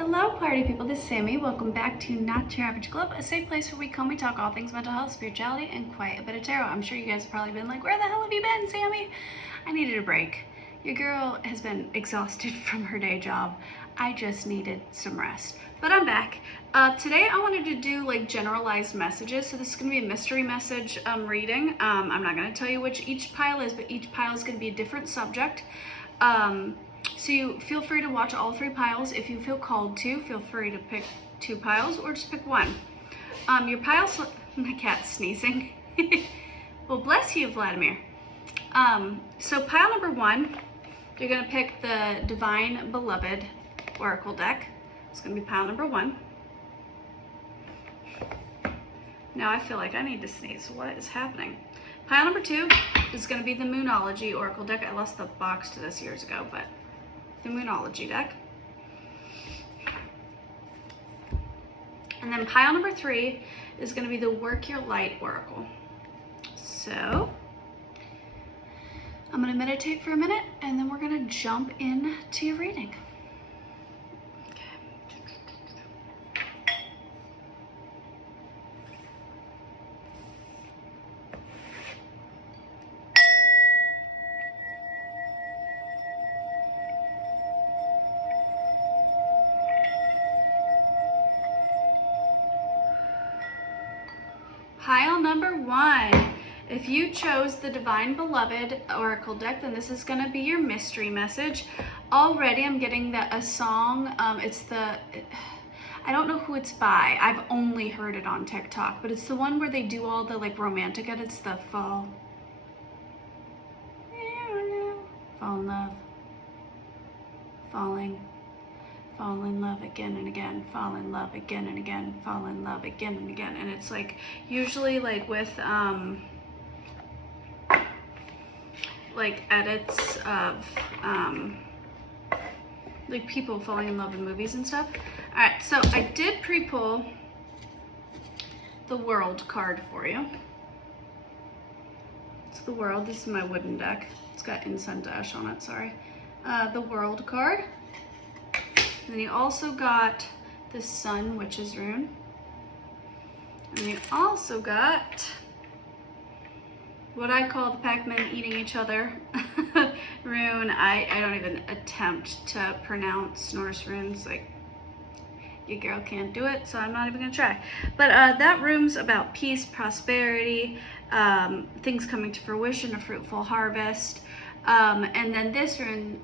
Hello party people, this is Sammy. Welcome back to Not Your Average Club, a safe place where we comb, we talk all things mental health, spirituality, and quite a bit of tarot. I'm sure you guys have probably been like, where the hell have you been, Sammy? I needed a break. Your girl has been exhausted from her day job. I just needed some rest. But I'm back. Today I wanted to do like generalized messages. So this is going to be a mystery message reading. I'm not going to tell you which each pile is, but each pile is going to be a different subject. So you feel free to watch all three piles. If you feel called to, feel free to pick two piles or just pick one. Your piles, my cat's sneezing. Well, bless you, Vladimir. So pile number one, you're gonna pick the Devine Beloved Oracle deck. It's gonna be pile number one. Now I feel like I need to sneeze. What is happening? Pile number two is gonna be the Moonology Oracle deck. I lost the box to this years ago, but the Moonology deck. And then pile number three is going to be the Work Your Light Oracle. So I'm going to meditate for a minute and then we're going to jump into your reading. Pile number one, if you chose the Divine Beloved Oracle deck, then this is going to be your mystery message. Already I'm getting a song, I don't know who it's by, I've only heard it on TikTok, but it's the one where they do all the like romantic edits, the fall in love, fall in love again and again, fall in love again and again, fall in love again and again. And it's like usually like with like edits of like people falling in love in movies and stuff. All right, so I did pre-pull the World card for you. It's the World. This is my wooden deck. It's got incense ash on it, sorry. The World card. And then you also got the Sun Witch's rune. And you also got what I call the Pac-Man eating each other rune. I don't even attempt to pronounce Norse runes. Like, your girl can't do it, so I'm not even gonna try. But that rune's about peace, prosperity, things coming to fruition, a fruitful harvest. And then this rune,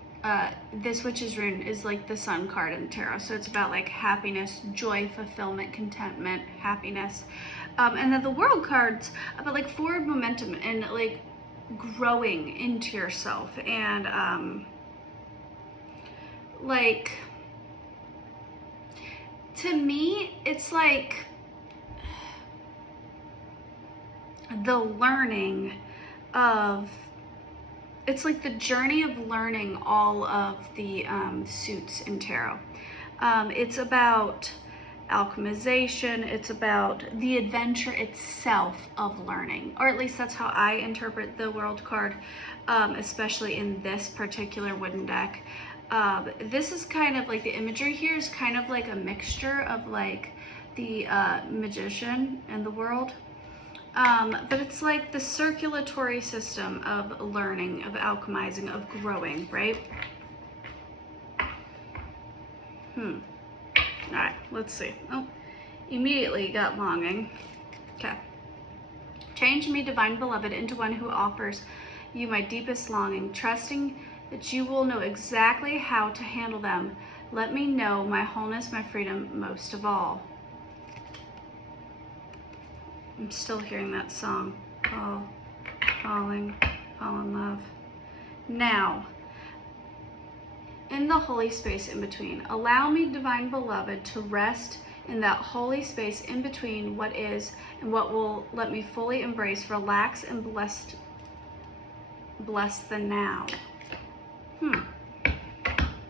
this witch's rune is like the Sun card in the tarot, so it's about like happiness, joy, fulfillment, contentment, happiness. And then the World card's about like forward momentum and like growing into yourself, and like to me it's like the learning of, it's like the journey of learning all of the suits in tarot. It's about alchemization, it's about the adventure itself of learning, or at least that's how I interpret the World card, especially in this particular wooden deck. This is kind of like, the imagery here is kind of like a mixture of like the Magician and the World. But it's like the circulatory system of learning, of alchemizing, of growing, right? All right, let's see. Oh, immediately got longing. Okay. Change me, Divine Beloved, into one who offers you my deepest longing, trusting that you will know exactly how to handle them. Let me know my wholeness, my freedom, most of all. I'm still hearing that song. Fall in love. Now, in the holy space in between, allow me, Divine Beloved, to rest in that holy space in between what is and what will let me fully embrace, relax, and bless the now.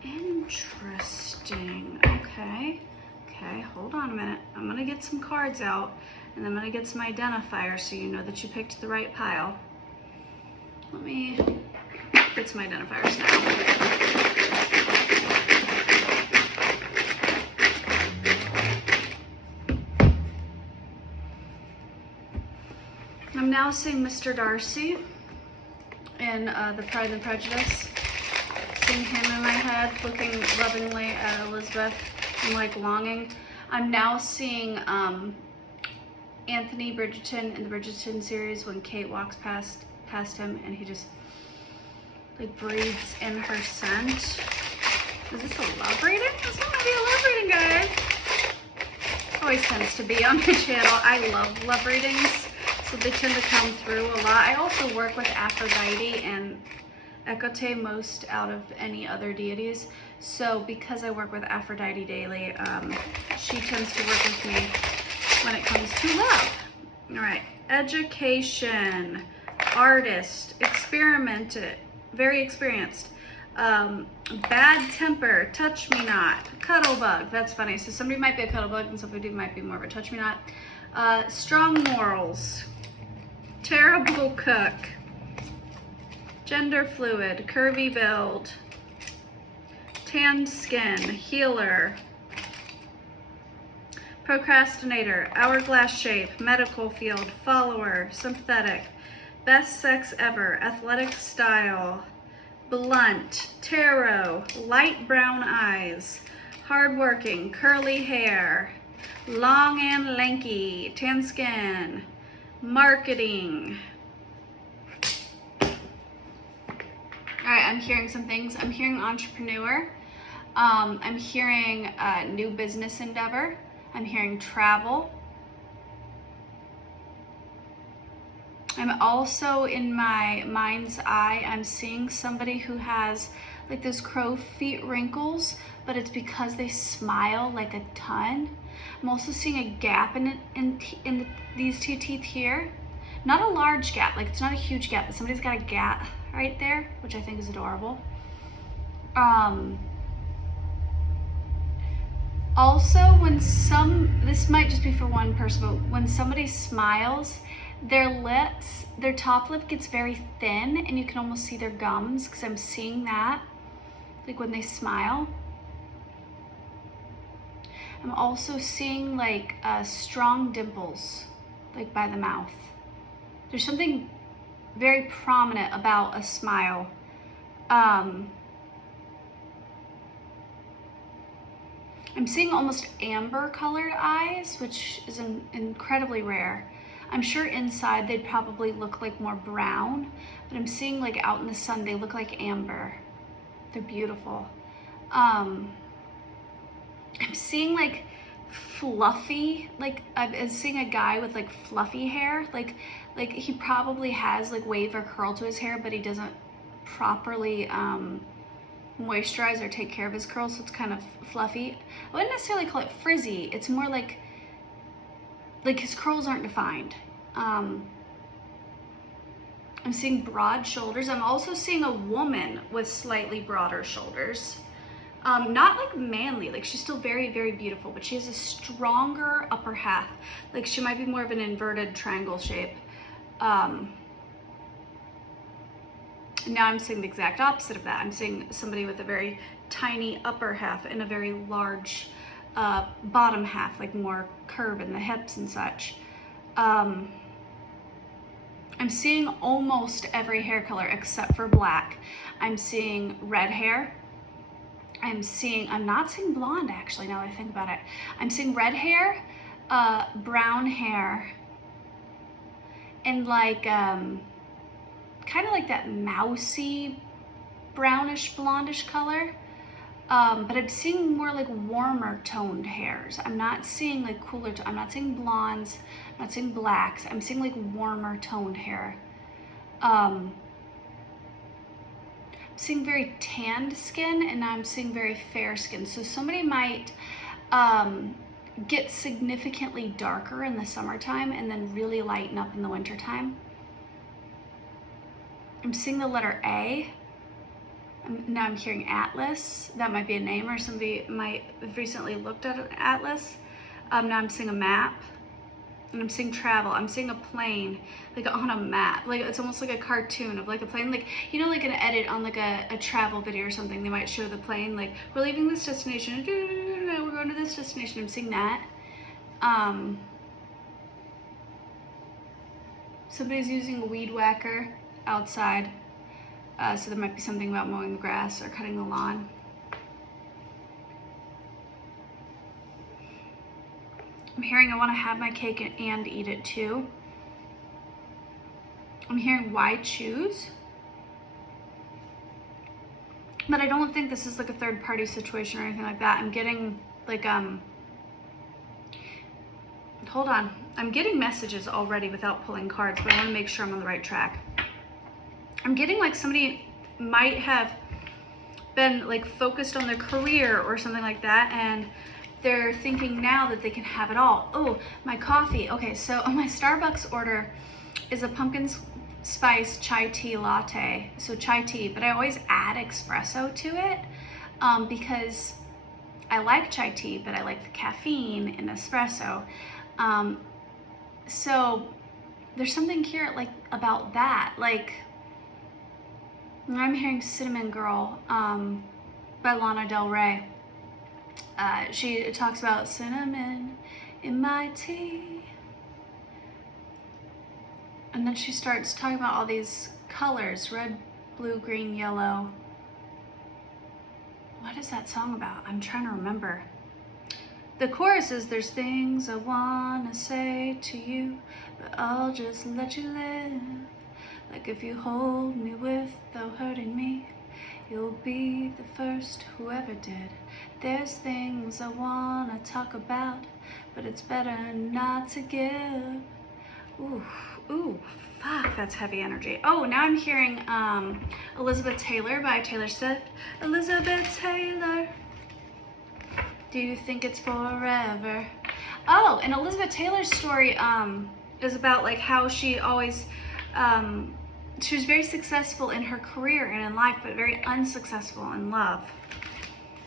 Interesting. Okay, hold on a minute. I'm gonna get some cards out and I'm gonna get some identifiers so you know that you picked the right pile. Let me get some identifiers now. I'm now seeing Mr. Darcy in The Pride and Prejudice. Seeing him in my head, looking lovingly at Elizabeth and like longing. I'm now seeing Anthony Bridgerton in the Bridgerton series when Kate walks past him and he just like breathes in her scent. Is this a love reading? This one might be a love reading, guys. Always tends to be on my channel. I love readings, so they tend to come through a lot. I also work with Aphrodite and Hecate most out of any other deities. So because I work with Aphrodite daily, she tends to work with me when it comes to love. All right, education, artist, very experienced, bad temper, touch me not, cuddle bug. That's funny. So somebody might be a cuddle bug and somebody might be more of a touch me not. Strong morals, terrible cook, gender fluid, curvy build, tanned skin, healer, procrastinator, hourglass shape, medical field, follower, sympathetic, best sex ever, athletic style, blunt, tarot, light brown eyes, hardworking, curly hair, long and lanky, tan skin, marketing. All right, I'm hearing some things. I'm hearing entrepreneur. I'm hearing new business endeavor. I'm hearing travel. I'm also, in my mind's eye, I'm seeing somebody who has like those crow feet wrinkles, but it's because they smile like a ton. I'm also seeing a gap in these two teeth here. Not a large gap, like it's not a huge gap, but somebody's got a gap right there, which I think is adorable. Also, this might just be for one person, but when somebody smiles, their top lip gets very thin and you can almost see their gums, because I'm seeing that, like when they smile. I'm also seeing like strong dimples, like by the mouth. There's something very prominent about a smile. I'm seeing almost amber colored eyes, which is incredibly rare. I'm sure inside they'd probably look like more brown, but I'm seeing like out in the sun, they look like amber. They're beautiful. I'm seeing like fluffy, like I'm seeing a guy with like fluffy hair, like he probably has like wave or curl to his hair, but he doesn't properly moisturize or take care of his curls, so it's kind of fluffy. I wouldn't necessarily call it frizzy. It's more like his curls aren't defined. I'm seeing broad shoulders. I'm also seeing a woman with slightly broader shoulders. Not like manly, like she's still very, very beautiful, but she has a stronger upper half. Like she might be more of an inverted triangle shape. And now I'm seeing the exact opposite of that. I'm seeing somebody with a very tiny upper half and a very large bottom half, like more curve in the hips and such. I'm seeing almost every hair color except for black. I'm seeing red hair. I'm not seeing blonde actually, now that I think about it. I'm seeing red hair, brown hair, and like, kind of like that mousy, brownish, blondish color. But I'm seeing more like warmer toned hairs. I'm not seeing like cooler, I'm not seeing blondes, I'm not seeing blacks. I'm seeing like warmer toned hair. I'm seeing very tanned skin, and I'm seeing very fair skin. So somebody might get significantly darker in the summertime and then really lighten up in the wintertime. I'm seeing the letter A. Now I'm hearing Atlas. That might be a name, or somebody might have recently looked at an atlas. Now I'm seeing a map, and I'm seeing travel. I'm seeing a plane, like on a map. Like it's almost like a cartoon of like a plane, like, you know, like an edit on like a travel video or something. They might show the plane, like, we're leaving this destination, we're going to this destination. I'm seeing that. Somebody's using a weed whacker outside. So there might be something about mowing the grass or cutting the lawn. I'm hearing I want to have my cake and eat it too. I'm hearing why choose? But I don't think this is like a third party situation or anything like that. I'm getting like, hold on. I'm getting messages already without pulling cards, but I want to make sure I'm on the right track. I'm getting like somebody might have been like focused on their career or something like that, and they're thinking now that they can have it all. Oh, my coffee. Okay, so on my Starbucks order is a pumpkin spice chai tea latte. So chai tea, but I always add espresso to it because I like chai tea, but I like the caffeine in espresso. So there's something here like about that. Like I'm hearing Cinnamon Girl by Lana Del Rey. She talks about cinnamon in my tea. And then she starts talking about all these colors, red, blue, green, yellow. What is that song about? I'm trying to remember. The chorus is, there's things I wanna say to you, but I'll just let you live. Like if you hold me without hurting me, you'll be the first who ever did. There's things I wanna talk about, but it's better not to give. Ooh, fuck, that's heavy energy. Oh, now I'm hearing Elizabeth Taylor by Taylor Swift. Elizabeth Taylor, do you think it's forever? Oh, and Elizabeth Taylor's story is about like how she always, she was very successful in her career and in life, but very unsuccessful in love.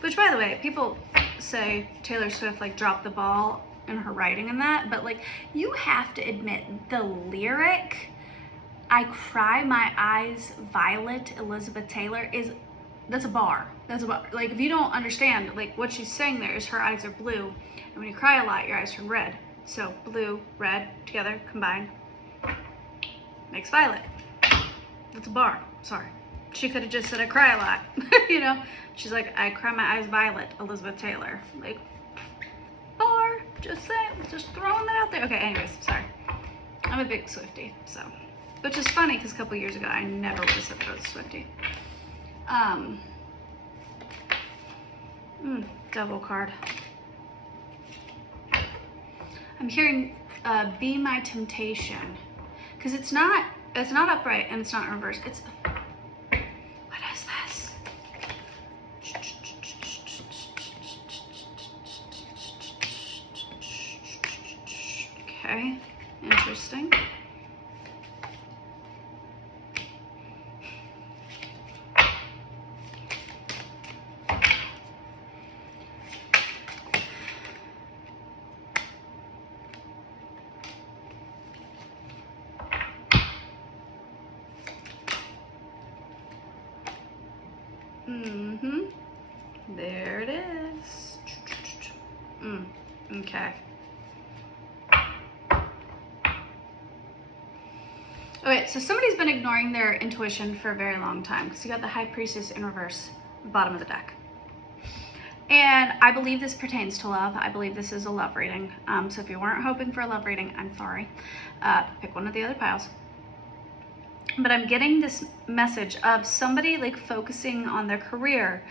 Which, by the way, people say Taylor Swift like dropped the ball in her writing and that, but like you have to admit the lyric, I cry my eyes violet, Elizabeth Taylor, that's a bar. That's a bar. Like if you don't understand, like what she's saying there is her eyes are blue, and when you cry a lot, your eyes turn red. So blue, red together combined makes violet. That's a bar. Sorry. She could have just said I cry a lot. You know? She's like, I cry my eyes violet, Elizabeth Taylor. Like, bar. Just saying. Just throwing that out there. Okay, anyways, sorry. I'm a big Swiftie, so. Which is funny because a couple years ago I never would have said that I was a Swiftie. Devil card. I'm hearing be my temptation. Because it's not upright and it's not in reverse. It's, what is this? Okay, interesting. There it is. Okay. Okay, so somebody's been ignoring their intuition for a very long time because you got the High Priestess in reverse, bottom of the deck. And I believe this pertains to love. I believe this is a love reading. So if you weren't hoping for a love reading, I'm sorry. Pick one of the other piles. But I'm getting this message of somebody like focusing on their career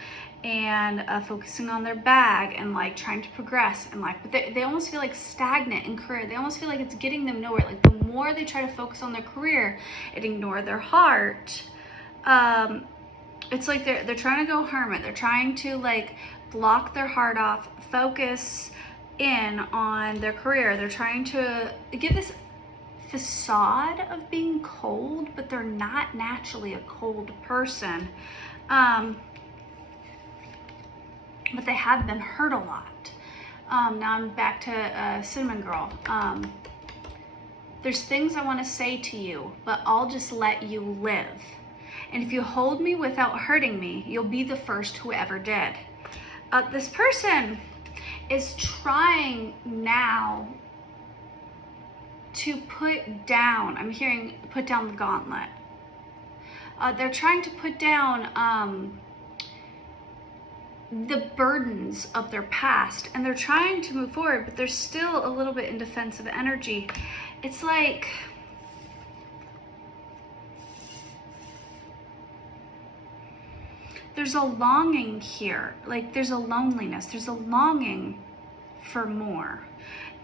and focusing on their bag and like trying to progress in life, but they almost feel like stagnant in career. They almost feel like it's getting them nowhere. Like the more they try to focus on their career and ignore their heart, it's like they're trying to go hermit. They're trying to like block their heart off, focus in on their career. They're trying to give this facade of being cold, but they're not naturally a cold person. But they have been hurt a lot. Now I'm back to Cinnamon Girl. There's things I want to say to you, but I'll just let you live. And if you hold me without hurting me, you'll be the first who ever did. This person is trying now to put down, I'm hearing put down the gauntlet. They're trying to put down the burdens of their past, and they're trying to move forward, but they're still a little bit in defensive energy. It's like there's a longing here, like there's a loneliness, there's a longing for more.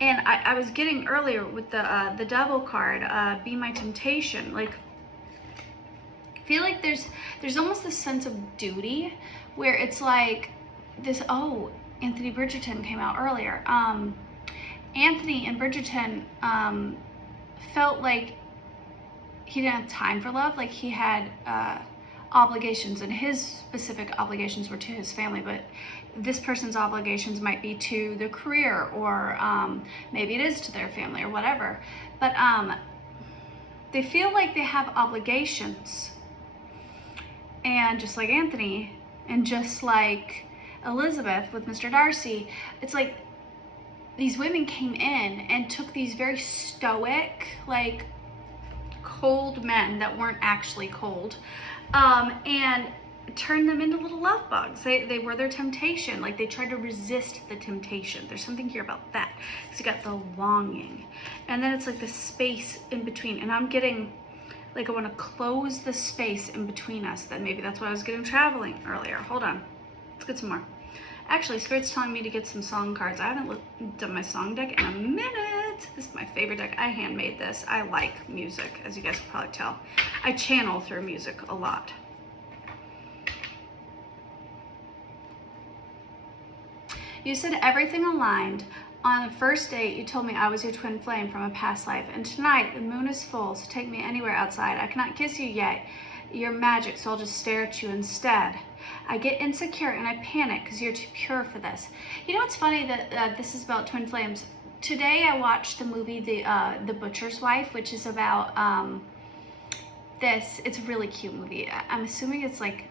And I was getting earlier with the devil card, be my temptation, like I feel like there's almost this sense of duty where it's like this, oh, Anthony Bridgerton came out earlier. Anthony and Bridgerton felt like he didn't have time for love, like he had obligations, and his specific obligations were to his family, but this person's obligations might be to their career, or maybe it is to their family or whatever, but they feel like they have obligations. And just like Anthony, and just like Elizabeth with Mr. Darcy, it's like these women came in and took these very stoic, like cold men that weren't actually cold, and turned them into little love bugs. They were their temptation. Like they tried to resist the temptation. There's something here about that. So you got the longing, and then it's like the space in between. And I'm getting like I want to close the space in between us. Then maybe that's why I was getting traveling earlier. Hold on, let's get some more. Actually, Spirit's telling me to get some song cards. I haven't done my song deck in a minute. This is my favorite deck. I handmade this. I like music, as you guys can probably tell. I channel through music a lot. You said everything aligned. On the first date, you told me I was your twin flame from a past life. And tonight, the moon is full, so take me anywhere outside. I cannot kiss you yet. You're magic, so I'll just stare at you instead. I get insecure and I panic because you're too pure for this. You know what's funny that this is about twin flames? Today I watched the movie The Butcher's Wife, which is about this. It's a really cute movie. I'm assuming it's like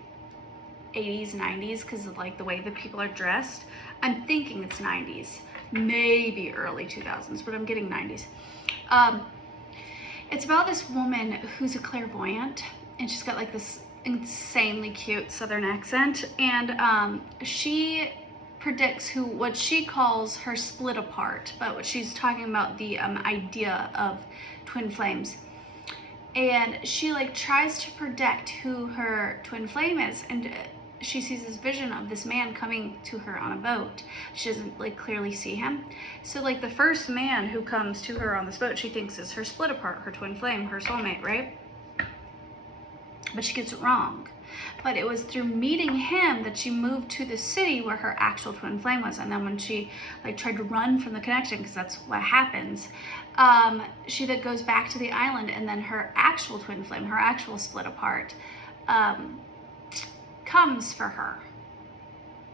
80s, 90s because of like the way that people are dressed. I'm thinking it's 90s, maybe early 2000s, but I'm getting 90s. It's about this woman who's a clairvoyant, and she's got like this insanely cute southern accent, and she predicts what she calls her split apart, but what she's talking about the idea of twin flames. And she like tries to predict who her twin flame is, and she sees this vision of this man coming to her on a boat. She doesn't like clearly see him. So like the first man who comes to her on this boat, she thinks is her split apart, her twin flame, her soulmate, right? But she gets it wrong. But it was through meeting him that she moved to the city where her actual twin flame was. And then when she like tried to run from the connection, because that's what happens, she then goes back to the island, and then her actual twin flame, her actual split apart, comes for her.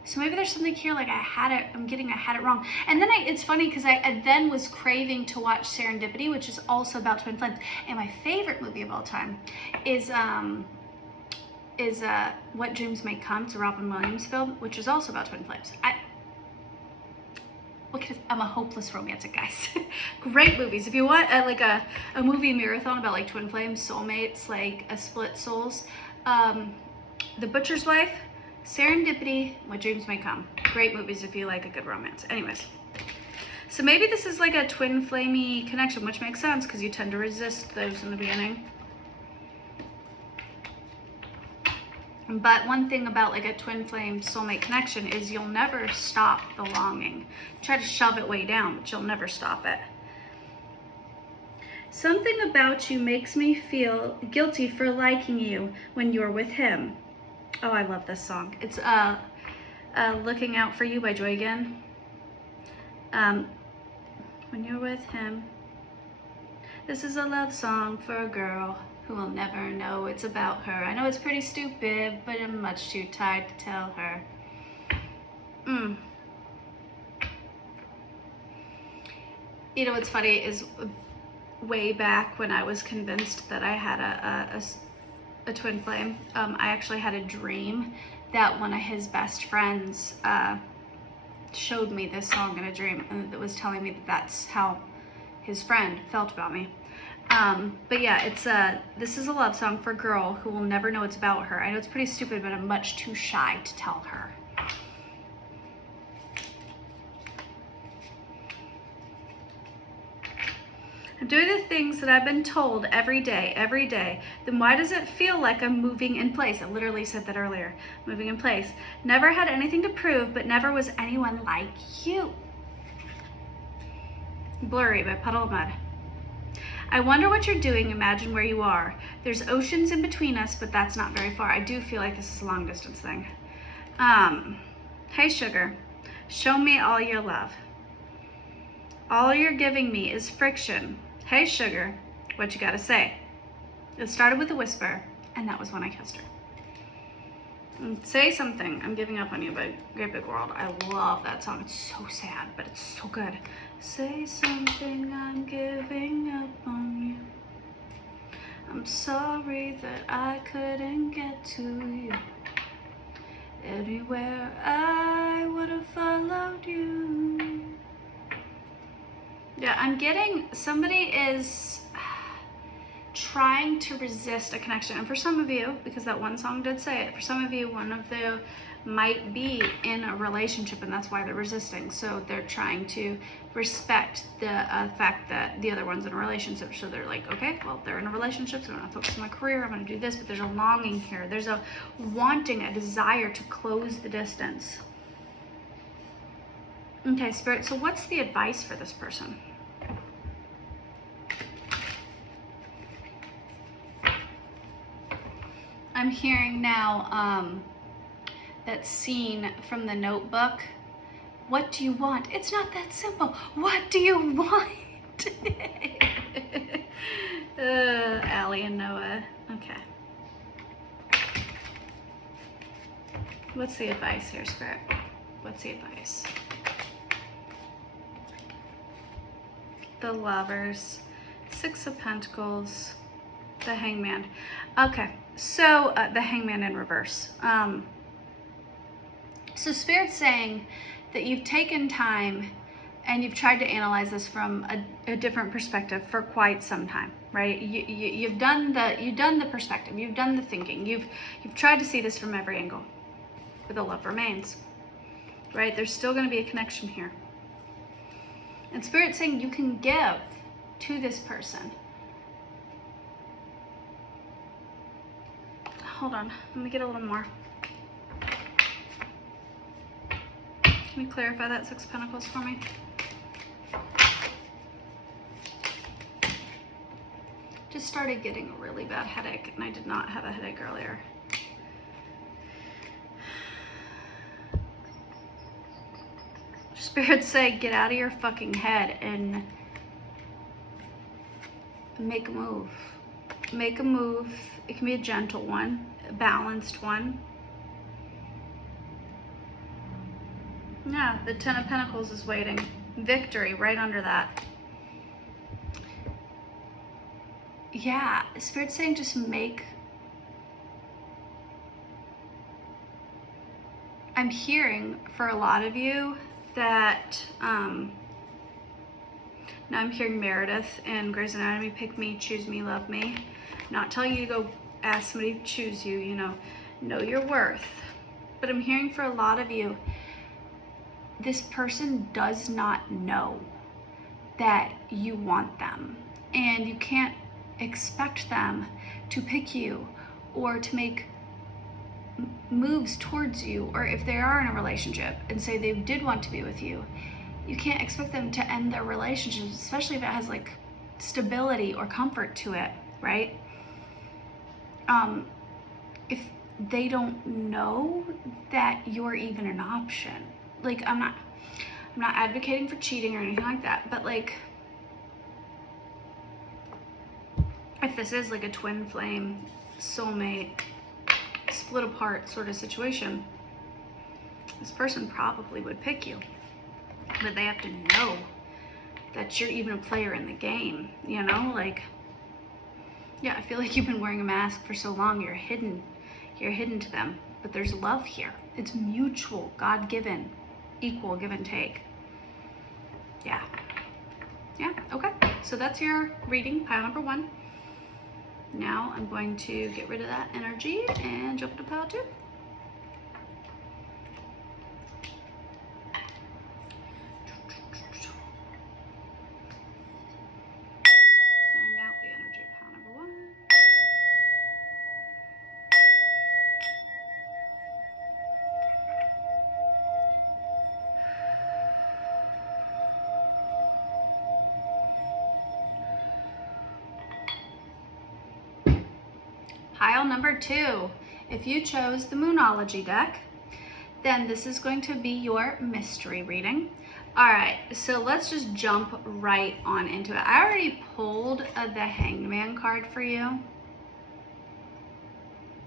So maybe there's something here like I had it wrong. And then it's funny because I then was craving to watch Serendipity, which is also about twin flames. And my favorite movie of all time is What Dreams May Come. It's a Robin Williams film, which is also about twin flames. I'm a hopeless romantic, guys. Great movies. If you want like a movie marathon about like twin flames, soulmates, like a split souls, The Butcher's Wife, Serendipity, What Dreams May Come. Great movies if you like a good romance. Anyways, so maybe this is like a twin flamey connection, which makes sense because you tend to resist those in the beginning. But one thing about like a twin flame soulmate connection is you'll never stop the longing. Try to shove it way down, but you'll never stop it. Something about you makes me feel guilty for liking you when you're with him. Oh, I love this song. It's Looking Out For You by Joy Again. When you're with him. This is a love song for a girl who will never know it's about her. I know it's pretty stupid, but I'm much too tired to tell her. You know what's funny is way back when I was convinced that I had a twin flame, I actually had a dream that one of his best friends showed me this song in a dream, and it was telling me that that's how his friend, felt about me. But yeah, this is a love song for a girl who will never know it's about her. I know it's pretty stupid, but I'm much too shy to tell her. I'm doing the things that I've been told every day, then why does it feel like I'm moving in place? I literally said that earlier, moving in place. Never had anything to prove, but never was anyone like you. Blurry by Puddle of Mud. I wonder what you're doing, imagine where you are. There's oceans in between us, but that's not very far. I do feel like this is a long distance thing. Hey sugar, show me all your love. All you're giving me is friction. Hey sugar, what you gotta say? It started with a whisper, and that was when I kissed her. Say something, I'm giving up on you by Great Big World. I love that song. It's so sad, but it's so good. Say something, I'm giving up on you. I'm sorry that I couldn't get to you. Anywhere I would have followed you. Yeah, I'm getting, somebody is trying to resist a connection. And for some of you, because that one song did say it, for some of you, one of you might be in a relationship and that's why they're resisting. So they're trying to respect the fact that the other one's in a relationship. So they're like, okay, well, they're in a relationship, so I'm gonna focus on my career, I'm gonna do this, but there's a longing here. There's a wanting, a desire to close the distance. Okay, Spirit, so what's the advice for this person? I'm hearing now that scene from The Notebook. What do you want? It's not that simple. What do you want? Allie and Noah. Okay. What's the advice here, Spirit? What's the advice? The Lovers, Six of Pentacles, the Hangman. Okay, so the Hangman in reverse. So Spirit's saying that you've taken time and you've tried to analyze this from a different perspective for quite some time, right? You've done the perspective, you've done the thinking, you've tried to see this from every angle, but the love remains, right? There's still going to be a connection here. And Spirit's saying you can give to this person. Hold on, let me get a little more. Can you clarify that Six of Pentacles for me? Just started getting a really bad headache, and I did not have a headache earlier. Spirits say, get out of your fucking head and make a move. Make a move. It can be a gentle one, a balanced one. Yeah, the Ten of Pentacles is waiting. Victory right under that. Yeah, Spirit's saying just make. I'm hearing for a lot of you that, now I'm hearing Meredith and Grey's Anatomy, pick me, choose me, love me. Not telling you to go ask somebody to choose you, you know your worth. But I'm hearing for a lot of you, this person does not know that you want them. And you can't expect them to pick you or to make moves towards you, or if they are in a relationship and say they did want to be with you, you can't expect them to end their relationship, especially if it has like stability or comfort to it, right? If they don't know that you're even an option. Like, I'm not advocating for cheating or anything like that, but like, if this is like a twin flame, soulmate, split apart sort of situation, this person probably would pick you, but they have to know that you're even a player in the game, you know? Like, yeah, I feel like you've been wearing a mask for so long, you're hidden to them, but there's love here. It's mutual, God-given, equal give and take. Yeah, okay. So that's your reading, pile number 1. Now I'm going to get rid of that energy and jump to pile 2. Clearing out the energy of pile number 1. Pile number 2. If you chose the Moonology deck, then this is going to be your mystery reading. All right, so let's just jump right on into it. I already pulled the Hangman card for you,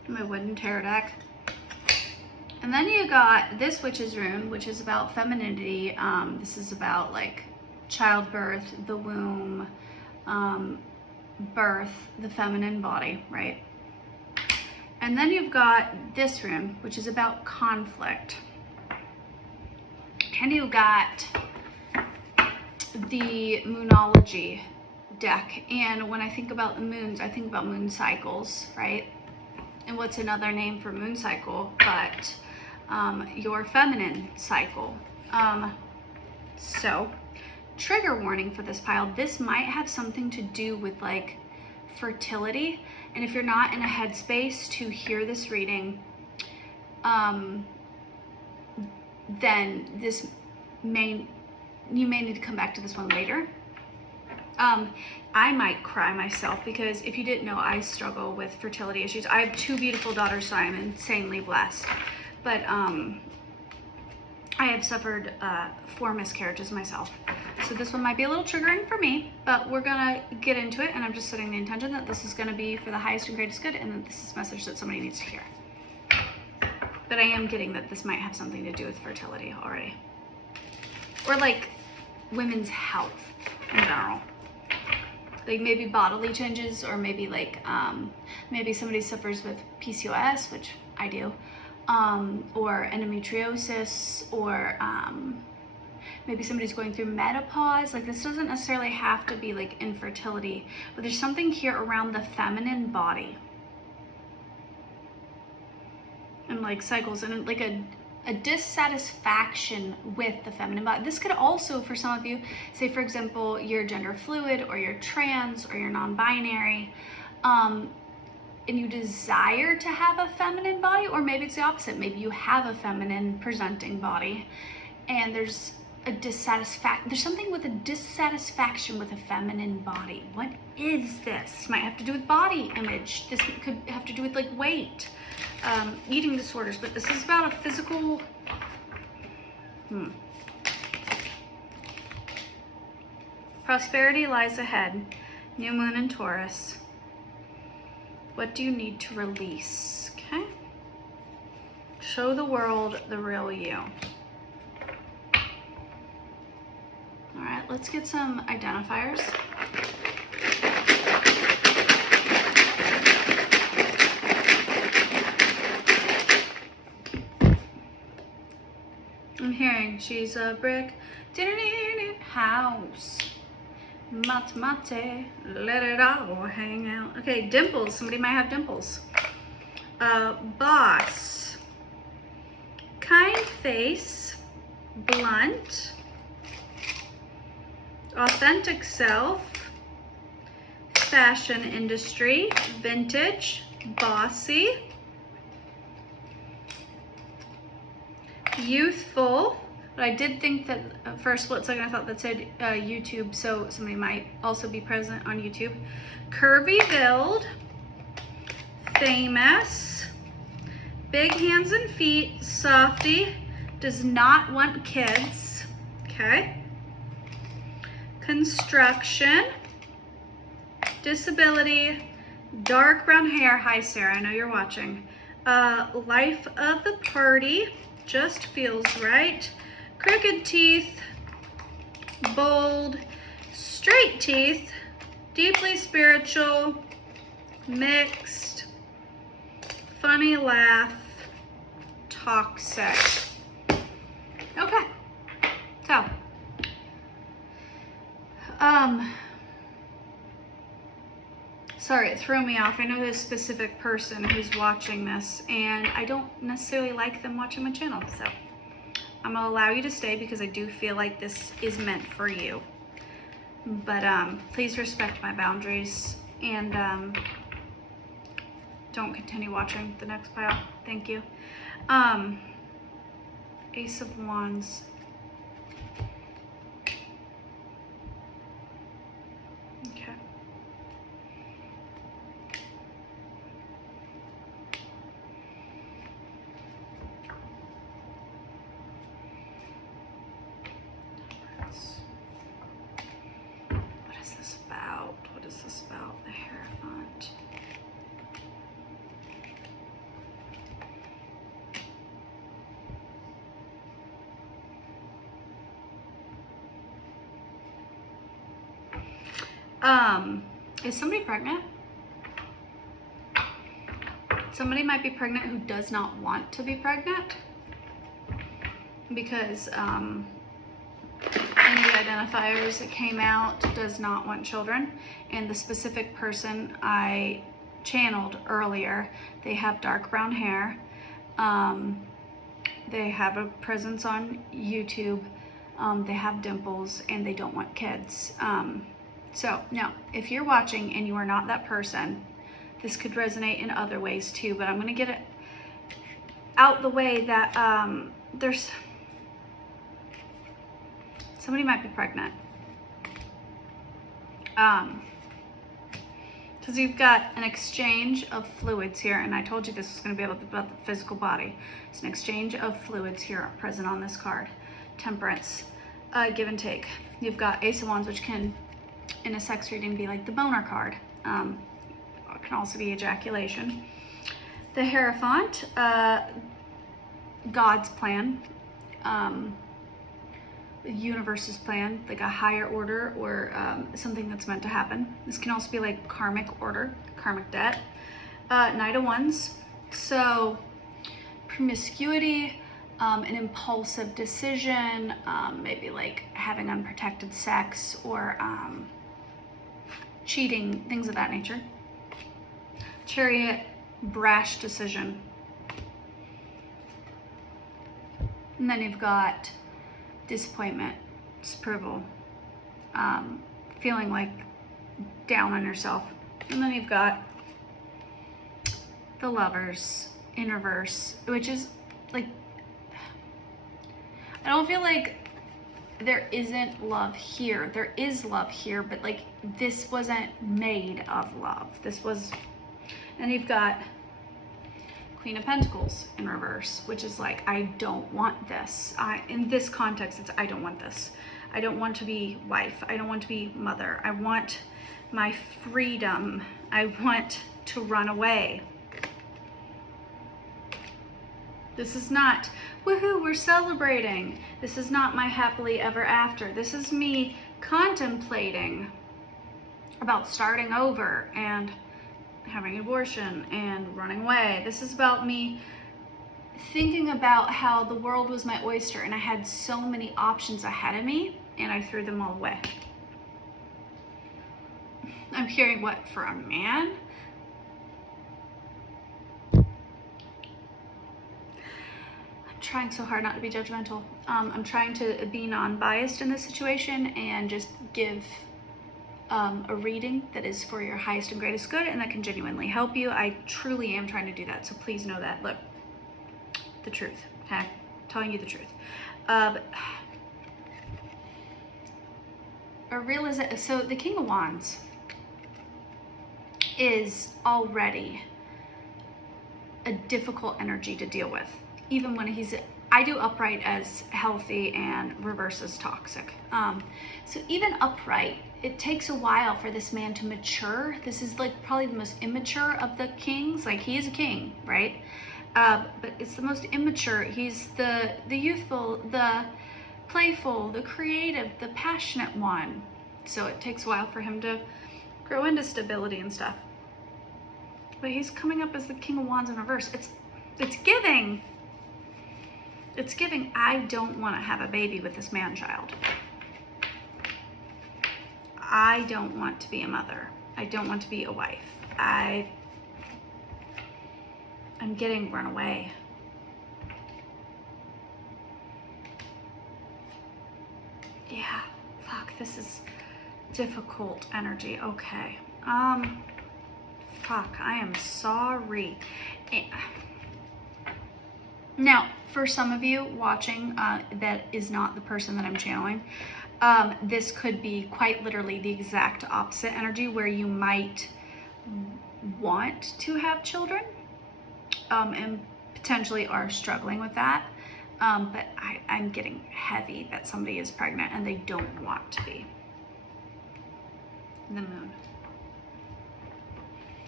my wooden tarot deck. And then you got this Witch's Rune, which is about femininity. This is about like childbirth, the womb, birth, the feminine body, right? And then you've got this rune, which is about conflict. And you got the Moonology deck. And when I think about the moons, I think about moon cycles, right? And what's another name for moon cycle but your feminine cycle. So, trigger warning for this pile. This might have something to do with like fertility. And if you're not in a headspace to hear this reading, then you may need to come back to this one later. I might cry myself because if you didn't know, I struggle with fertility issues. I have 2 beautiful daughters, so I'm insanely blessed. But I have suffered 4 miscarriages myself. So this one might be a little triggering for me, but we're gonna get into it, and I'm just setting the intention that this is gonna be for the highest and greatest good, and that this is a message that somebody needs to hear. But I am getting that this might have something to do with fertility already. Or like women's health in general. Like maybe bodily changes, or maybe like, maybe somebody suffers with PCOS, which I do, or endometriosis, or maybe somebody's going through menopause. Like this doesn't necessarily have to be like infertility, but there's something here around the feminine body and like cycles, and like a dissatisfaction with the feminine body. This could also, for some of you, say for example, you're gender fluid, or you're trans, or you're non-binary, and you desire to have a feminine body, or maybe it's the opposite. Maybe you have a feminine presenting body and there's something with a dissatisfaction with a feminine body. What is this? This might have to do with body image. This could have to do with like weight, eating disorders, but this is about a physical, Prosperity lies ahead. New moon in Taurus. What do you need to release? Okay. Show the world the real you. All right, let's get some identifiers. I'm hearing she's a brick house. Mate, mate, let it all hang out. Okay, dimples. Somebody might have dimples. Boss. Kind face. Blunt. Authentic self. Fashion industry. Vintage. Bossy. Youthful. But I did think that for a split second I thought that said YouTube, so somebody might also be present on YouTube. Curvy build. Famous. Big hands and feet. Softy. Does not want kids. Okay. Construction. Disability. Dark brown hair. Hi Sarah, I know you're watching. Life of the party. Just feels right. Crooked teeth, bold, straight teeth, deeply spiritual, mixed, funny laugh, toxic. Okay, so, Sorry, it threw me off. I know this specific person who's watching this, and I don't necessarily like them watching my channel, so I'm gonna allow you to stay because I do feel like this is meant for you. But please respect my boundaries, and don't continue watching the next pile. Thank you. Ace of Wands. Okay. What is this about? What is this about? The Hierophant. Is somebody pregnant? Somebody might be pregnant who does not want to be pregnant because in the identifiers that came out does not want children, and the specific person I channeled earlier, they have dark brown hair, they have a presence on YouTube, they have dimples, and they don't want kids. So now, if you're watching and you are not that person, this could resonate in other ways too, but I'm going to get it out the way that there's somebody might be pregnant. Because you've got an exchange of fluids here, and I told you this was going to be about the physical body. It's an exchange of fluids here present on this card. Temperance, give and take. You've got Ace of Wands, which can, in a sex reading, be like the boner card. It can also be ejaculation. The Hierophant, God's plan, the universe's plan, like a higher order or something that's meant to happen. This can also be like karmic order, karmic debt. Knight of Wands, so promiscuity, an impulsive decision, maybe like having unprotected sex or cheating, things of that nature. Chariot, brash decision. And then you've got disappointment, disapproval, feeling like down on yourself. And then you've got the Lovers in reverse, which is like, I don't feel like there isn't love here. There is love here, but like this wasn't made of love. This was, and you've got Queen of Pentacles in reverse, which is like, I don't want this. In this context, it's I don't want this. I don't want to be wife. I don't want to be mother. I want my freedom. I want to run away. This is not, woohoo, we're celebrating. This is not my happily ever after. This is me contemplating about starting over and having an abortion and running away. This is about me thinking about how the world was my oyster and I had so many options ahead of me and I threw them all away. I'm hearing what for a man? Trying so hard not to be judgmental. I'm trying to be non-biased in this situation and just give a reading that is for your highest and greatest good and that can genuinely help you. I truly am trying to do that, so please know that. Look, the truth, okay? I'm telling you the truth. So the King of Wands is already a difficult energy to deal with. Even when I do upright as healthy and reverse as toxic. So even upright, it takes a while for this man to mature. This is like probably the most immature of the kings. Like he is a king, right? But it's the most immature. He's the youthful, the playful, the creative, the passionate one. So it takes a while for him to grow into stability and stuff. But he's coming up as the King of Wands in reverse. It's giving. It's giving, I don't want to have a baby with this man-child. I don't want to be a mother. I don't want to be a wife. I'm getting run away. Yeah, fuck, this is difficult energy. Okay. Fuck, I am sorry. Now, for some of you watching that is not the person that I'm channeling, this could be quite literally the exact opposite energy, where you might want to have children and potentially are struggling with that. But I'm getting heavy that somebody is pregnant and they don't want to be. The moon.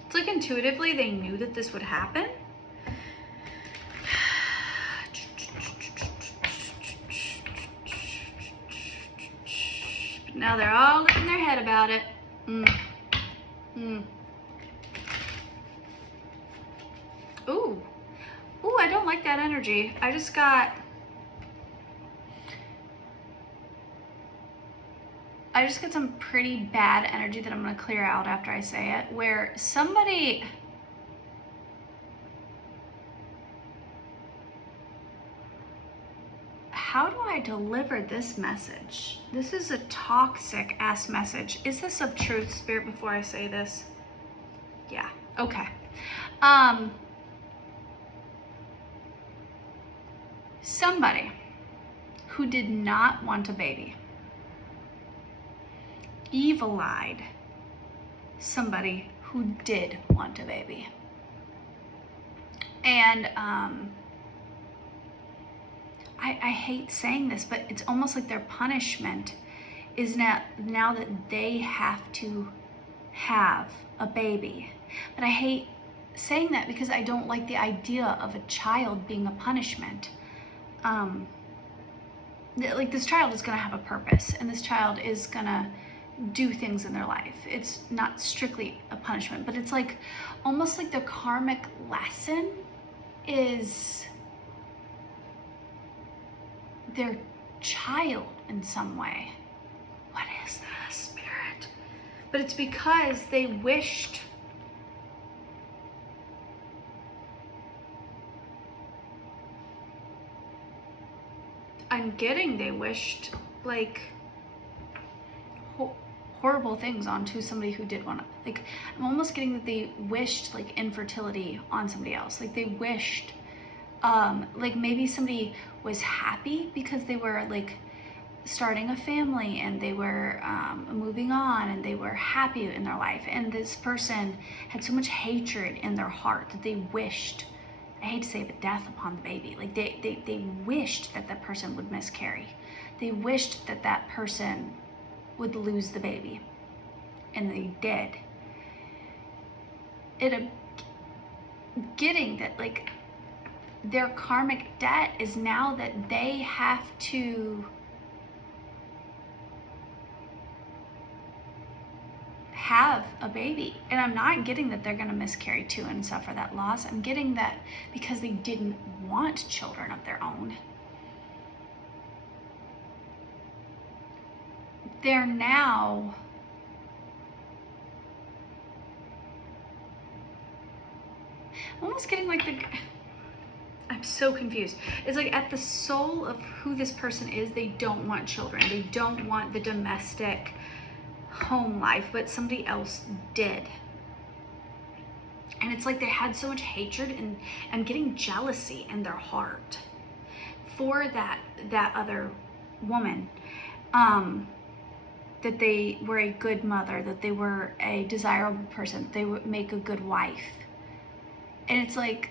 It's like intuitively they knew that this would happen. But now they're all in their head about it. Ooh. Ooh, I don't like that energy. I just got some pretty bad energy that I'm gonna clear out after I say it, where somebody, how do I deliver this message? This is a toxic ass message. Is this of truth, Spirit, before I say this? Yeah, okay. Somebody who did not want a baby evil-eyed somebody who did want a baby. And I hate saying this, but it's almost like their punishment is now that they have to have a baby. But I hate saying that because I don't like the idea of a child being a punishment. Like, this child is gonna have a purpose, and this child is gonna do things in their life. It's not strictly a punishment, but it's like almost like the karmic lesson is their child in some way. What is this, Spirit? But it's because they wished they wished like horrible things onto somebody who did want to, like, I'm almost getting that they wished like infertility on somebody else. Like, they wished like maybe somebody was happy because they were like starting a family and they were moving on and they were happy in their life, and this person had so much hatred in their heart that they wished, I hate to say it, but death upon the baby. Like, they wished that that person would miscarry. They wished that that person would lose the baby, and they did. Getting that, like, their karmic debt is now that they have to have a baby. And I'm not getting that they're gonna miscarry too and suffer that loss. I'm getting that because they didn't want children of their own, they're now almost getting like I'm so confused. It's like at the soul of who this person is, they don't want children. They don't want the domestic home life, but somebody else did. And it's like they had so much hatred and getting jealousy in their heart for that other woman. That they were a good mother, that they were a desirable person, that they would make a good wife. And it's like,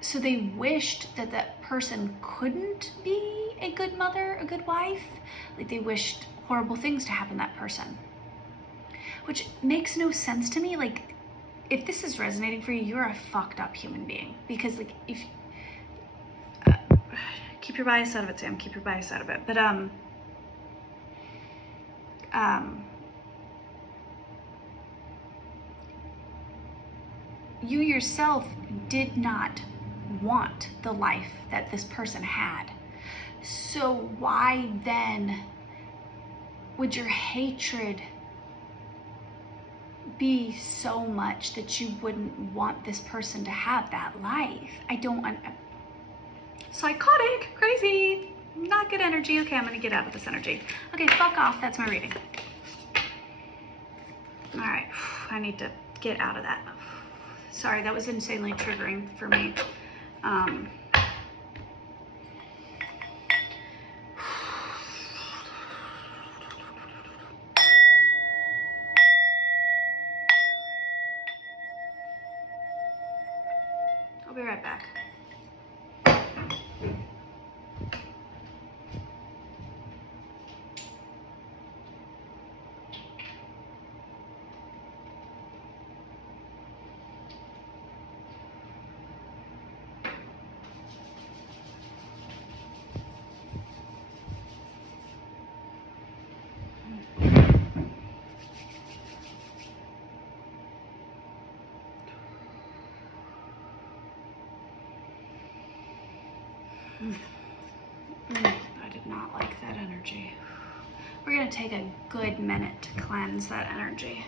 so they wished that that person couldn't be a good mother, a good wife. Like, they wished horrible things to happen to that person, which makes no sense to me. Like, if this is resonating for you, you're a fucked up human being. Because, like, if keep your bias out of it, Sam, keep your bias out of it. But you yourself did not want the life that this person had. So why then would your hatred be so much that you wouldn't want this person to have that life. I don't, psychotic, crazy, not good energy. Okay, I'm gonna get out of this energy. Okay, fuck off, that's my reading. All right, I need to get out of that. Sorry, that was insanely triggering for me. I'll be right back. I did not like that energy. We're gonna take a good minute to cleanse that energy.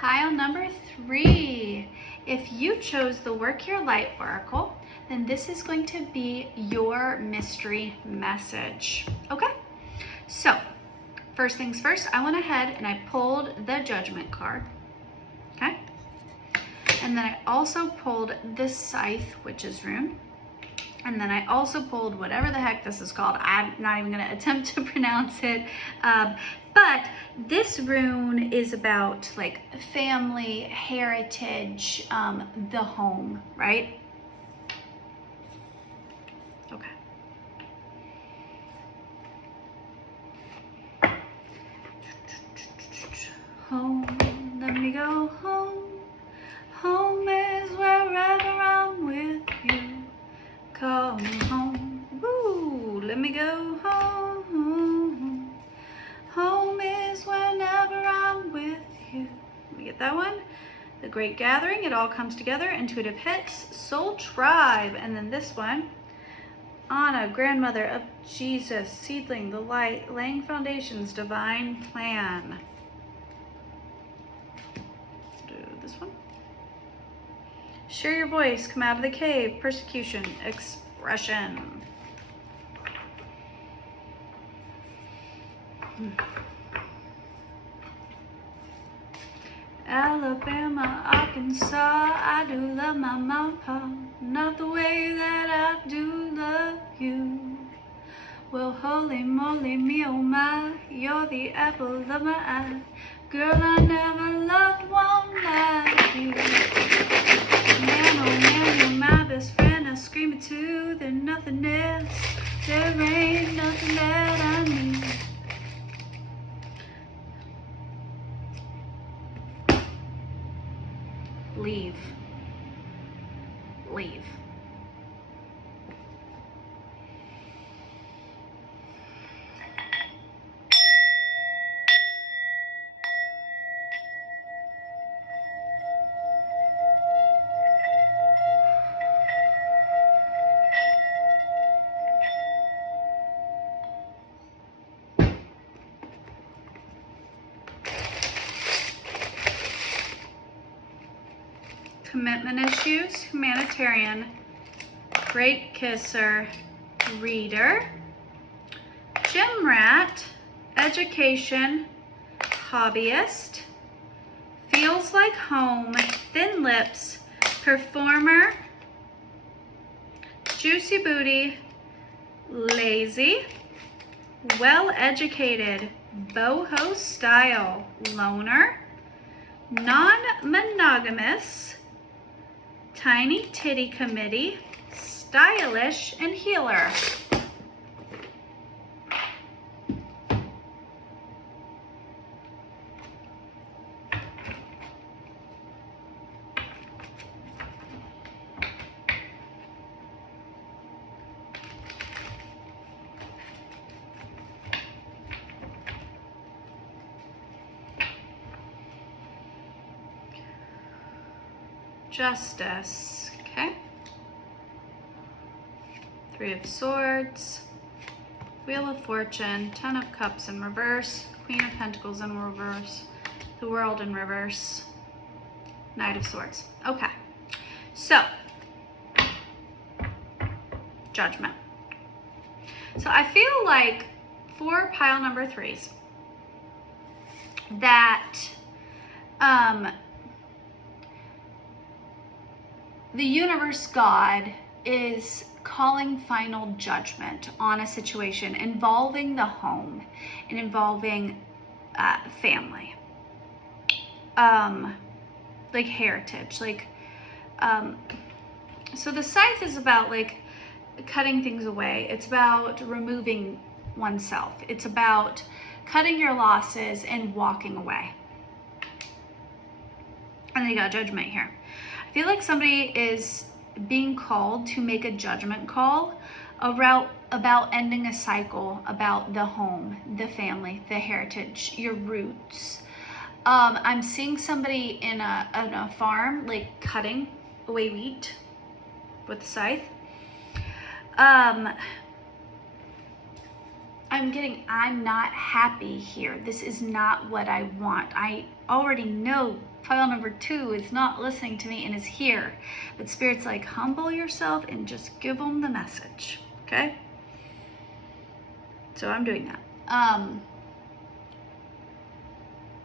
Pile number 3. If you chose the Work Your Light Oracle, then this is going to be your mystery message. Okay? So, first things first, I went ahead and I pulled the Judgment card. Okay? And then I also pulled the Scythe Witch's Rune. And then I also pulled whatever the heck this is called. I'm not even going to attempt to pronounce it. But this rune is about like family, heritage, the home, right? Okay. Home, let me go home. Home is wherever I'm with you. Call me home. Woo, let me go home. Home is whenever I'm with you. Let me get that one. The Great Gathering, it all comes together. Intuitive Hits, Soul Tribe. And then this one, Anna, Grandmother of Jesus, Seedling, the Light, Laying Foundations, Divine Plan. Do this one. Share your voice, come out of the cave, persecution, expression. Alabama, Arkansas, I do love my mama, not the way that I do love you. Well, holy moly, me oh my, you're the apple of my eye. Girl, I never loved one like you. Man, oh man, you're my best friend. I scream it too. There's nothing else. There ain't nothing that I need. Leave. Leave. Commitment issues, humanitarian, great kisser, reader, gym rat, education, hobbyist, feels like home, thin lips, performer, juicy booty, lazy, well-educated, boho style, loner, non-monogamous, tiny titty committee, stylish, and healer. Justice, okay. Three of Swords, Wheel of Fortune, Ten of Cups in reverse, Queen of Pentacles in reverse, the World in reverse, Knight of Swords. Okay, so Judgment. So I feel like for pile number 3s that the universe, God, is calling final judgment on a situation involving the home and involving family, like heritage, like so the scythe is about like cutting things away. It's about removing oneself. It's about cutting your losses and walking away. And then you got Judgment here. I feel like somebody is being called to make a judgment call about ending a cycle, about the home, the family, the heritage, your roots. I'm seeing somebody in a farm, like cutting away wheat with a scythe. I'm not happy here. This is not what I want. I already know pile number 2 is not listening to me and is here. But Spirit's like, humble yourself and just give them the message, okay? So I'm doing that.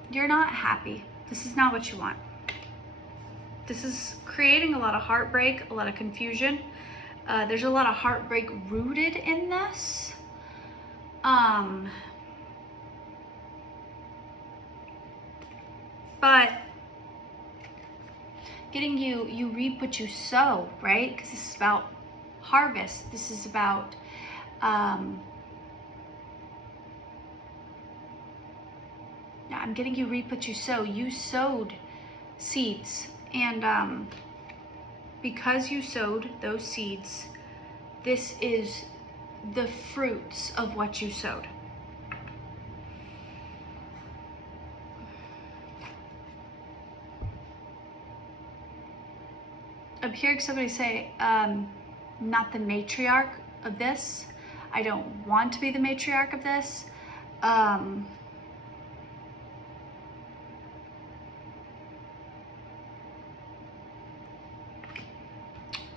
You're not happy. This is not what you want. This is creating a lot of heartbreak, a lot of confusion. There's a lot of heartbreak rooted in this. But getting you reap what you sow, right? Because this is about harvest. This is about I'm getting you reap what you sow. You sowed seeds, and because you sowed those seeds, this is the fruits of what you sowed. I'm hearing somebody say, not the matriarch of this. I don't want to be the matriarch of this.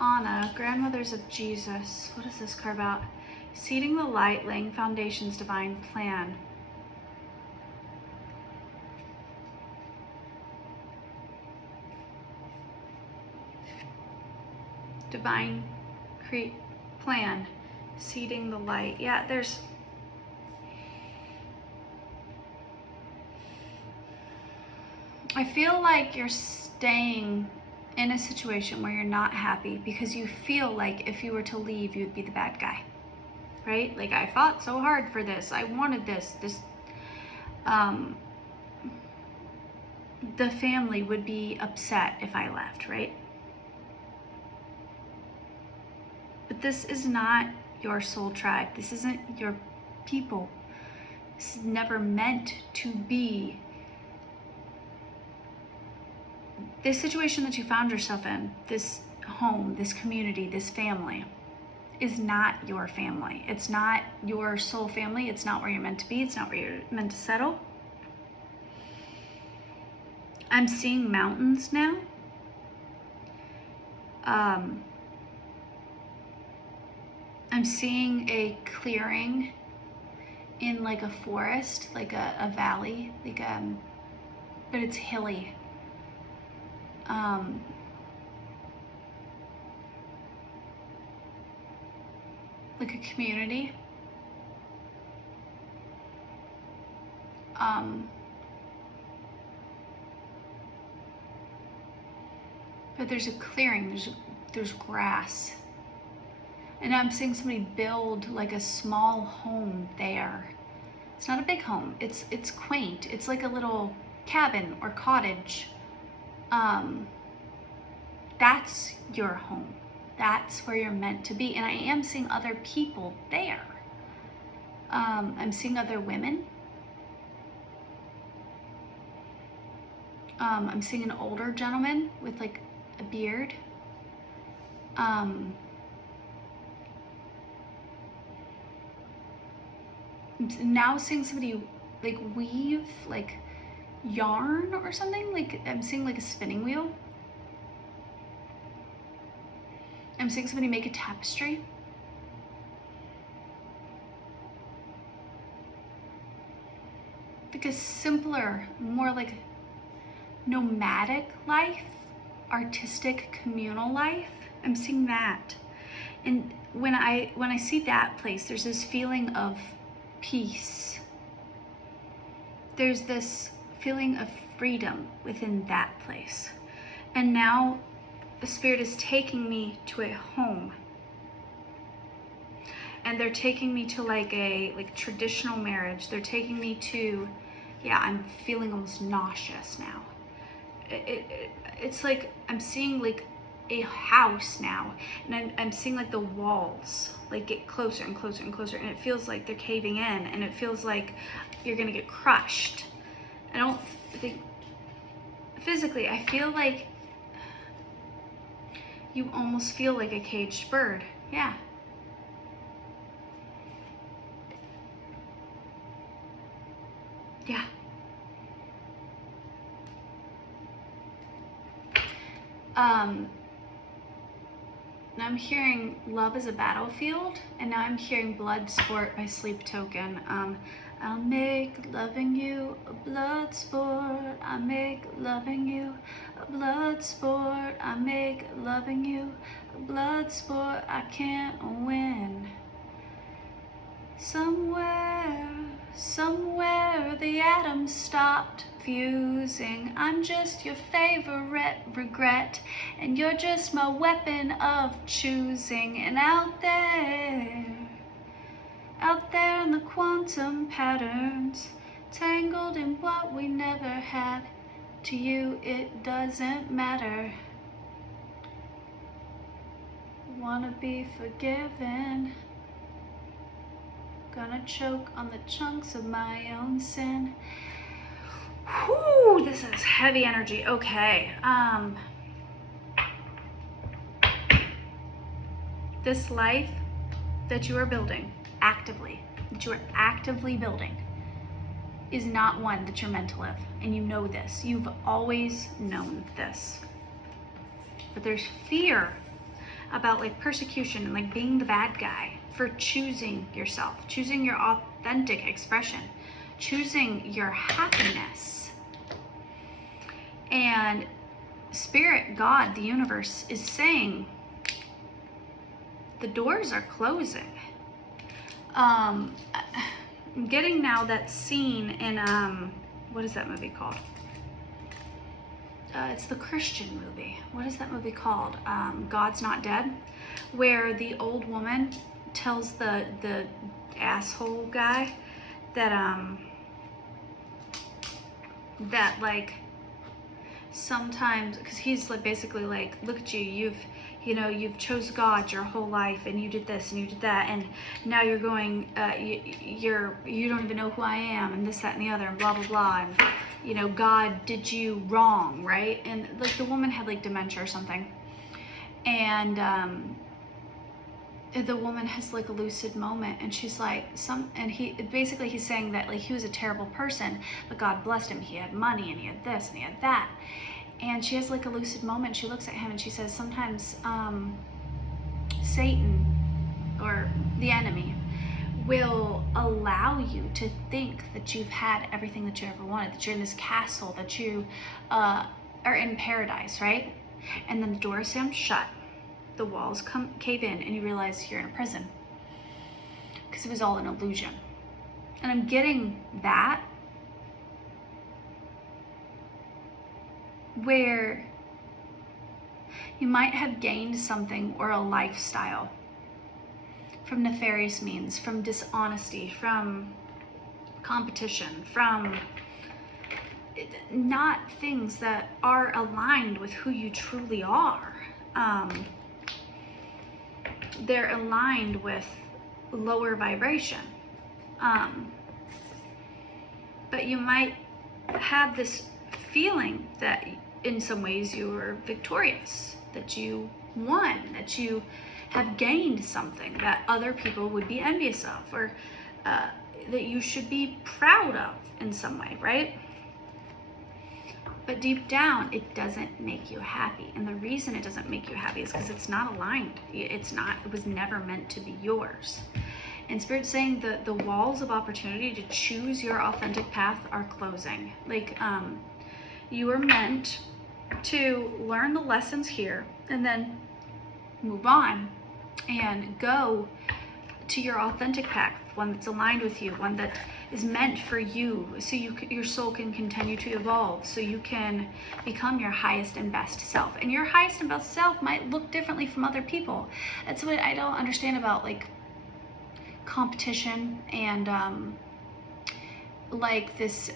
Anna, Grandmothers of Jesus. What is this card about? Seeding the light, laying foundations, divine plan. Divine plan, seeding the light. Yeah, I feel like you're staying in a situation where you're not happy because you feel like if you were to leave, you'd be the bad guy, right? Like, I fought so hard for this. I wanted this. The family would be upset if I left, right? But this is not your soul tribe. This isn't your people. This is never meant to be. This situation that you found yourself in, this home, this community, this family, is not your family. It's not your soul family. It's not where you're meant to be. It's not where you're meant to settle. I'm seeing mountains now. I'm seeing a clearing in like a forest, like a valley, like but it's hilly. Like a community. But there's a clearing, there's grass. And I'm seeing somebody build like a small home there. It's not a big home, it's quaint. It's like a little cabin or cottage. That's your home. That's where you're meant to be. And I am seeing other people there. I'm seeing other women. I'm seeing an older gentleman with like a beard. Now seeing somebody like weave like yarn or something, like I'm seeing like a spinning wheel. I'm seeing somebody make a tapestry. Like a simpler, more like nomadic life, artistic, communal life. I'm seeing that. And when I see that place, there's this feeling of peace. There's this feeling of freedom within that place. And now the Spirit is taking me to a home. And they're taking me to like a traditional marriage. They're taking me to, yeah, I'm feeling almost nauseous now. It's like I'm seeing like a house now, and I'm seeing like the walls like get closer and closer and closer, and it feels like they're caving in, and it feels like you're gonna get crushed. I don't think physically, I feel like you almost feel like a caged bird. Yeah. Yeah. Now I'm hearing Love is a Battlefield, and now I'm hearing Blood Sport by Sleep Token. I'll make loving you a blood sport. I make loving you a blood sport. I make loving you a blood sport. I can't win. Somewhere the atoms stopped fusing. I'm just your favorite regret, and you're just my weapon of choosing. And out there in the quantum patterns, tangled in what we never had, to you it doesn't matter. Wanna be forgiven. Gonna choke on the chunks of my own sin. Whew, this is heavy energy. Okay. This life that you are building actively, that you are actively building, is not one that you're meant to live. And you know this. You've always known this. But there's fear about like persecution and like being the bad guy for choosing yourself, choosing your authentic expression, choosing your happiness. And Spirit, God, the universe is saying the doors are closing. I'm getting now that scene in what is that movie called? It's the Christian movie. What is that movie called? God's Not Dead, where the old woman tells the asshole guy that that like sometimes, because he's like basically like, look at you, you've chose God your whole life, and you did this and you did that, and now you're going you don't even know who I am, and this, that, and the other, and blah blah blah, and God did you wrong, right? And like the woman had like dementia or something, and the woman has like a lucid moment, and she's like he's saying that like he was a terrible person, but God blessed him. He had money, and he had this and he had that. And she has like a lucid moment. She looks at him and she says, sometimes Satan, or the enemy, will allow you to think that you've had everything that you ever wanted, that you're in this castle, that you are in paradise, right? And then the door slams shut, the walls cave in, and you realize you're in a prison, because it was all an illusion. And I'm getting that, where you might have gained something or a lifestyle from nefarious means, from dishonesty, from competition, from not things that are aligned with who you truly are. They're aligned with lower vibration. But you might have this feeling that in some ways you're victorious, that you won, that you have gained something that other people would be envious of, or that you should be proud of in some way, right? But deep down, it doesn't make you happy. And the reason it doesn't make you happy is because it's not aligned. It was never meant to be yours. And Spirit's saying that the walls of opportunity to choose your authentic path are closing. Like, you are meant to learn the lessons here and then move on and go to your authentic path, one that's aligned with you, one that is meant for you, so your soul can continue to evolve, so you can become your highest and best self. And your highest and best self might look differently from other people. That's what I don't understand about like competition and like this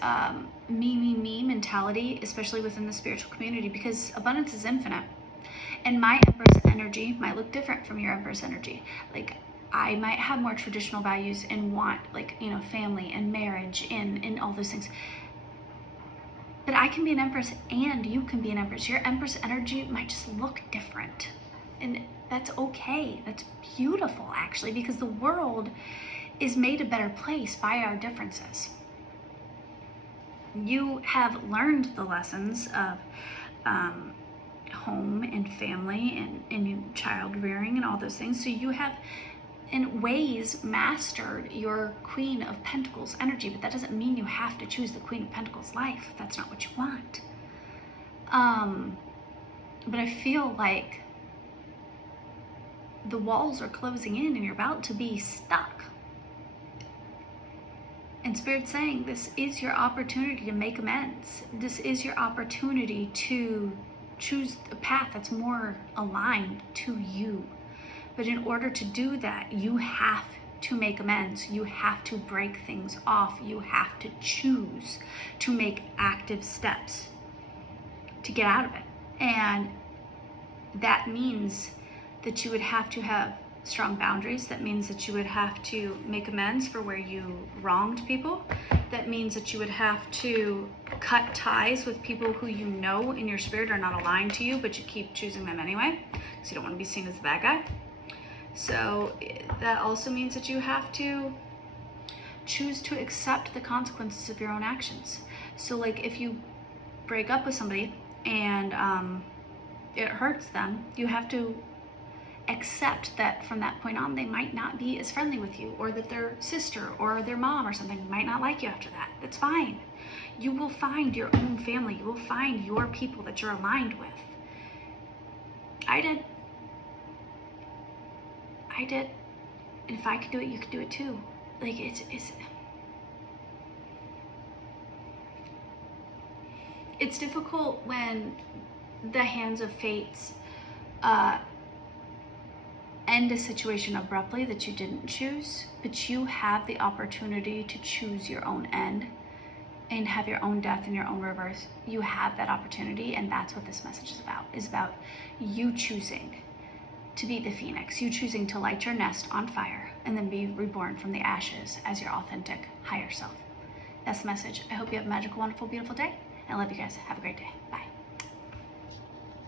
me mentality, especially within the spiritual community, because abundance is infinite. And my Empress energy might look different from your Empress energy. Like, I might have more traditional values and want, like, you know, family and marriage and all those things. But I can be an Empress and you can be an Empress. Your Empress energy might just look different. And that's okay. That's beautiful, actually, because the world is made a better place by our differences. You have learned the lessons of home and family and child rearing and all those things. So you have, in ways, mastered your Queen of Pentacles energy, but that doesn't mean you have to choose the Queen of Pentacles life if that's not what you want. But I feel like the walls are closing in and you're about to be stuck. And Spirit's saying this is your opportunity to make amends. This is your opportunity to choose a path that's more aligned to you. But in order to do that, you have to make amends. You have to break things off. You have to choose to make active steps to get out of it. And that means that you would have to have strong boundaries. That means that you would have to make amends for where you wronged people. That means that you would have to cut ties with people who you know in your spirit are not aligned to you, but you keep choosing them anyway, because you don't want to be seen as the bad guy. So that also means that you have to choose to accept the consequences of your own actions. So like if you break up with somebody and it hurts them, you have to accept that from that point on they might not be as friendly with you, or that their sister or their mom or something might not like you after that. That's fine. You will find your own family. You will find your people that you're aligned with. I did. And if I could do it, you could do it too. Like it's difficult when the hands of fates end a situation abruptly that you didn't choose, but you have the opportunity to choose your own end and have your own death and your own reverse. You have that opportunity, and that's what this message is about you choosing to be the phoenix, you choosing to light your nest on fire and then be reborn from the ashes as your authentic higher self. That's the message. I hope you have a magical, wonderful, beautiful day. I love you guys. Have a great day. Bye.